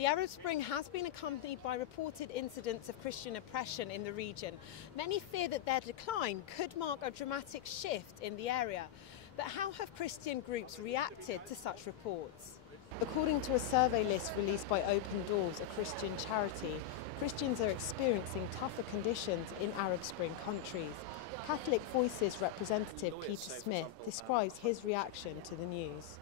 The Arab Spring has been accompanied by reported incidents of Christian oppression in the region. Many fear that their decline could mark a dramatic shift in the area. But how have Christian groups reacted to such reports? According to a survey list released by Open Doors, a Christian charity, Christians are experiencing tougher conditions in Arab Spring countries. Catholic Voices representative Peter Smith describes his reaction to the news.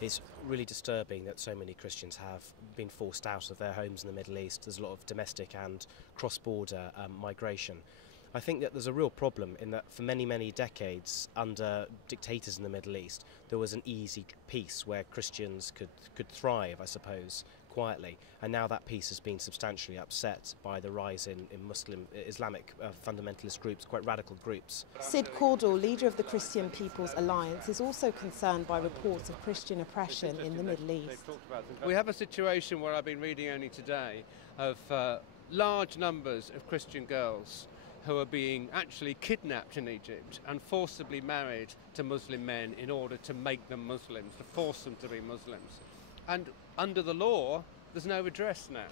It's really disturbing that so many Christians have been forced out of their homes in the Middle East. There's a lot of domestic and cross-border migration. I think that there's a real problem in that for many, many decades under dictators in the Middle East, there was an easy peace where Christians could thrive, I suppose, quietly. And now that peace has been substantially upset by the rise in Muslim, Islamic fundamentalist groups, quite radical groups. Sid Cordell, leader of the Christian People's Alliance, is also concerned by reports of Christian oppression in the Middle East. We have a situation where I've been reading only today of large numbers of Christian girls who are being actually kidnapped in Egypt and forcibly married to Muslim men in order to make them Muslims, to force them to be Muslims. And under the law, there's no redress now.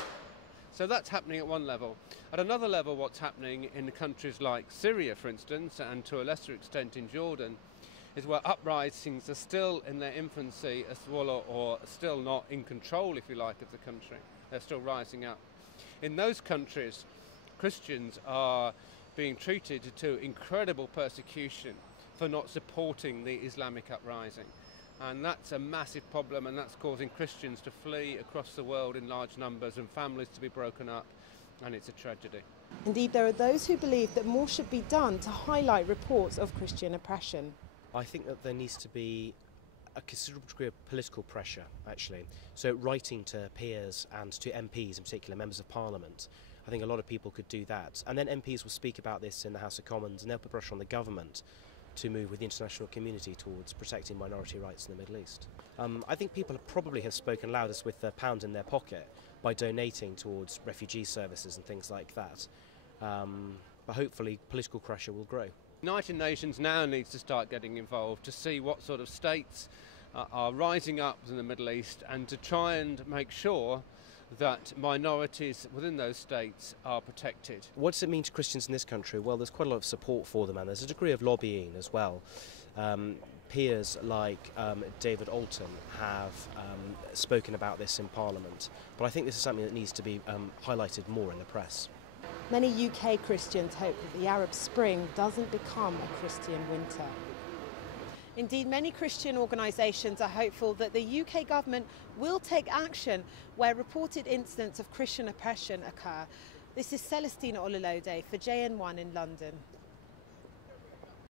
So that's happening at one level. At another level, what's happening in countries like Syria, for instance, and to a lesser extent in Jordan, is where uprisings are still in their infancy as well, or still not in control, if you like, of the country. They're still rising up. In those countries, Christians are being treated to incredible persecution for not supporting the Islamic uprising. And that's a massive problem, and that's causing Christians to flee across the world in large numbers and families to be broken up, and it's a tragedy. Indeed, there are those who believe that more should be done to highlight reports of Christian oppression. I think that there needs to be a considerable degree of political pressure, actually. So writing to peers and to MPs, in particular members of Parliament, I think a lot of people could do that. And then MPs will speak about this in the House of Commons and they'll put pressure on the government to move with the international community towards protecting minority rights in the Middle East. I think people probably have spoken loudest with their pound in their pocket by donating towards refugee services and things like that. But hopefully political pressure will grow. United Nations now needs to start getting involved to see what sort of states are rising up in the Middle East and to try and make sure that minorities within those states are protected. What does it mean to Christians in this country? Well, there's quite a lot of support for them and there's a degree of lobbying as well. Peers like David Alton have spoken about this in Parliament, but I think this is something that needs to be highlighted more in the press. Many UK Christians hope that the Arab Spring doesn't become a Christian winter. Indeed, many Christian organisations are hopeful that the UK government will take action where reported incidents of Christian oppression occur. This is Celestina Olulode for JN1 in London.